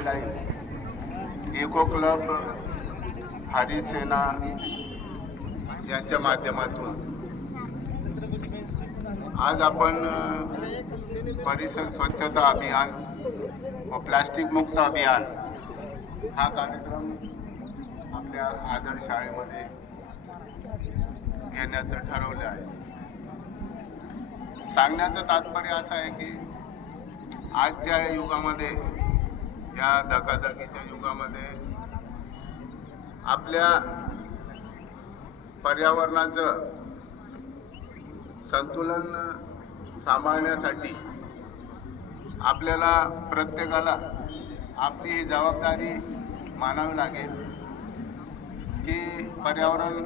Childline, eco club, Harisena यांच्या माध्यमातून आज आपण परिसर स्वच्छता अभियान व प्लास्टिक मुक्त अभियान हा कार्यक्रम आपल्या आदर्श शाळेमध्ये घेण्याचं ठरवलं आहे। सांगण्याचं तात्पर्य असं आहे की आजच्या युगामध्ये, या धकाधकीच्या युगामध्ये आपल्या पर्यावरणाचं संतुलन सांभाळण्यासाठी आपल्याला प्रत्येकाला आपली जबाबदारी मानावी लागेल की पर्यावरण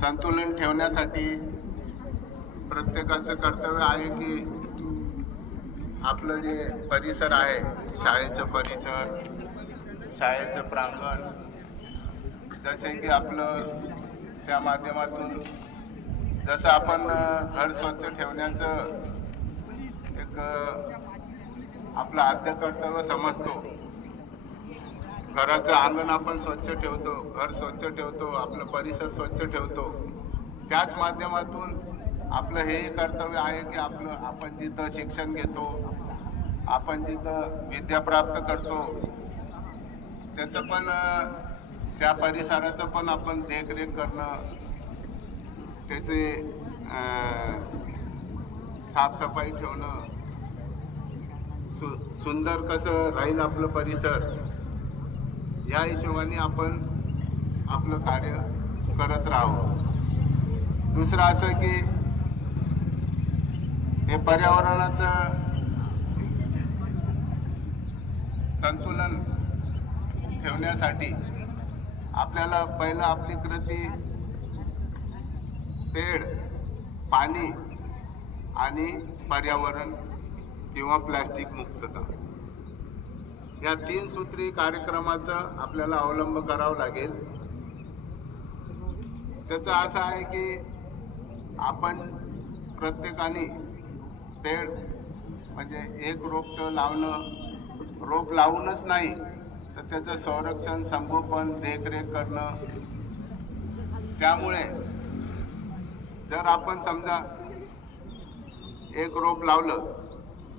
संतुलन ठेवण्यासाठी प्रत्येकाचं कर्तव्य आहे की आपलं जे परिसर आहे, शाळेचं परिसर, शाळेचं प्रांगण, जसे की आपलं त्या माध्यमातून जसं आपण घर स्वच्छ ठेवण्याचं एक आपलं आद्य कर्तव्य समजतो, घराचं अंगण आपण स्वच्छ ठेवतो, घर स्वच्छ ठेवतो, आपलं परिसर स्वच्छ ठेवतो, त्याच माध्यमातून आपलं हेही कर्तव्य आहे की आपण जिथं शिक्षण घेतो, आपण जिथं विद्या प्राप्त करतो, त्याचं पण त्या परिसराचं पण आपण देखरेख करणं, त्याचे साफसफाई ठेवणं, सुंदर कसं राहील आपलं परिसर, या हिशोबाने आपण आपलं कार्य करत राहावं। दुसरं असं की हे पर्यावरणाचं संतुलन ठेवण्यासाठी आपल्याला पहिलं आपली कृती पेड़, पाणी आणि पर्यावरण किंवा प्लास्टिक मुक्तता या 3 सूत्री कार्यक्रमाचा आपल्याला अवलंब करावा लागेल। त्याचं असं आहे की आपण प्रत्येकाने पेड़ म्हणजे एक रोप लावणं, रोप लावूनच नाही तर त्याचं संरक्षण, संगोपन, देखरेख करणं। त्यामुळे जर आपण समजा एक रोप लावलं,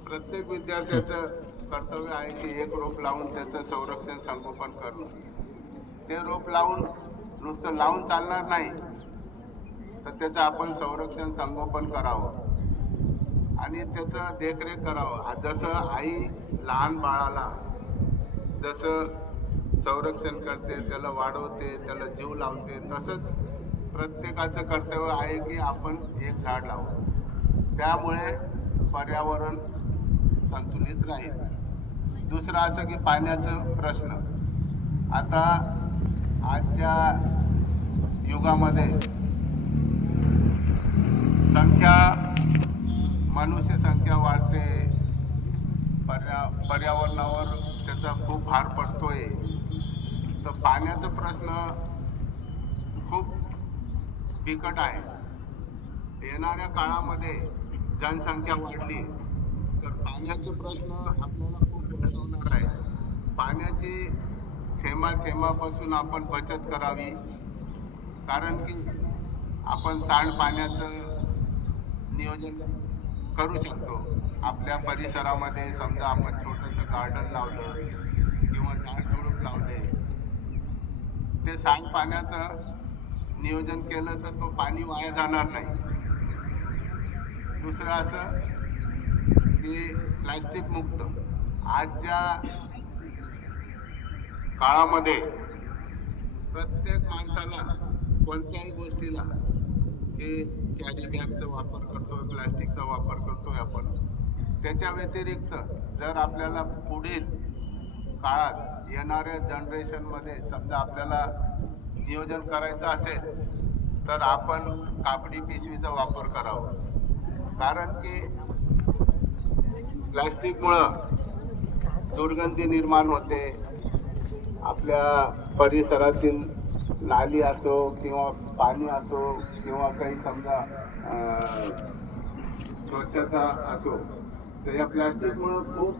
प्रत्येक विद्यार्थ्याचं कर्तव्य आहे की एक रोप लावून त्याचं संरक्षण, संगोपन करणं। ते रोप लावून नुसतं लावून चालणार नाही, तर त्याचं आपण संरक्षण, संगोपन करावं आणि त्याचं देखरेख करावं। जसं आई लहान बाळाला जसं संरक्षण करते, त्याला वाढवते, त्याला जीव लावते, तसंच प्रत्येकाचं कर्तव्य आहे की आपण एक झाड लावू, त्यामुळे पर्यावरण संतुलित राहील। दुसरं असं की पाण्याचं प्रश्न, आता आजच्या युगामध्ये मनुष्य संख्या वाढते, पर्यावरणावर त्याचा खूप भार पडतोय, तर पाण्याचा प्रश्न खूप बिकट आहे। येणाऱ्या काळामध्ये जनसंख्या वाढली तर पाण्याचा प्रश्न आपल्याला खूप भेडसावणार आहे। पाण्याची थेंबापासून आपण बचत करावी, कारण की आपण सांडपाण्याचं नियोजन करू शकतो। आपल्या परिसरामध्ये समजा आपण छोटंसं गार्डन लावलं किंवा झाडझुडूप लावले, ते सांडपाण्याचं नियोजन केलं तर तो पाणी वाया जाणार नाही। दुसरं असं की प्लास्टिक मुक्त, आजच्या काळामध्ये प्रत्येक माणसाला कोणत्याही गोष्टीला की कॅरी बॅगचा वापर करतोय, प्लास्टिकचा वापर करतोय आपण। त्याच्या व्यतिरिक्त जर आपल्याला पुढील काळात येणाऱ्या जनरेशनमध्ये समजा आपल्याला नियोजन करायचं असेल तर आपण कापडी पिशवीचा वापर करावा, कारण की प्लास्टिकमुळं दुर्गंधी निर्माण होते। आपल्या परिसरातील नाली असो किंवा पाणी असो किंवा काही समजा स्वच्छता असो, तर या प्लास्टिकमुळं खूप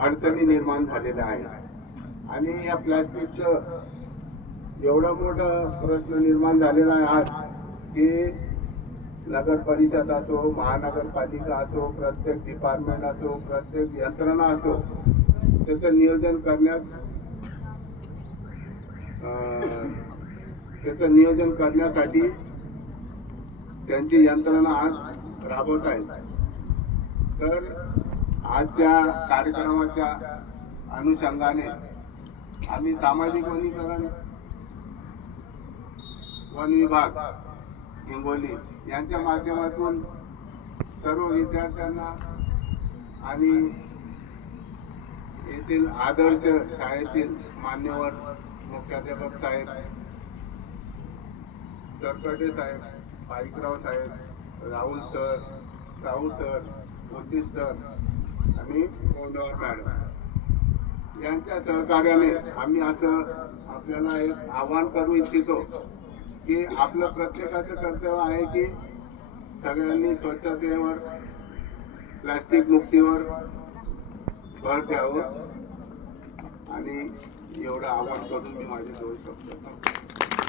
अडचणी निर्माण झालेल्या आहेत आणि या प्लास्टिकचं एवढा मोठा प्रश्न निर्माण झालेला आहे आज की नगर परिषद असो, महानगरपालिका असो, प्रत्येक डिपार्टमेंट असो, प्रत्येक यंत्रणा असो, त्याचं नियोजन करण्यासाठी त्यांची यंत्रणा आज राबवत आहे. तर आजच्या कार्यक्रमाच्या अनुषंगाने आम्ही सामाजिक वनीकरण वन विभाग हिंगोली यांच्या माध्यमातून सर्व विद्यार्थ्यांना आणि येथील आदर्श शाळेतील मान्यवर मुख्याध्यापक साहेब, सरकडे साहेब, पाईकराव साहेब, Rahul sir, Sahu sir, Motit sir आणि गोंडवार मॅडम यांच्या सहकार्याने आम्ही असं आपल्याला एक आवाहन करू इच्छितो की आपलं प्रत्येकाचं कर्तव्य आहे की सगळ्यांनी स्वच्छतेवर, प्लास्टिक मुक्तीवर भर द्यावं आणि एवढं आवाहन करून मी माझे दोन शब्द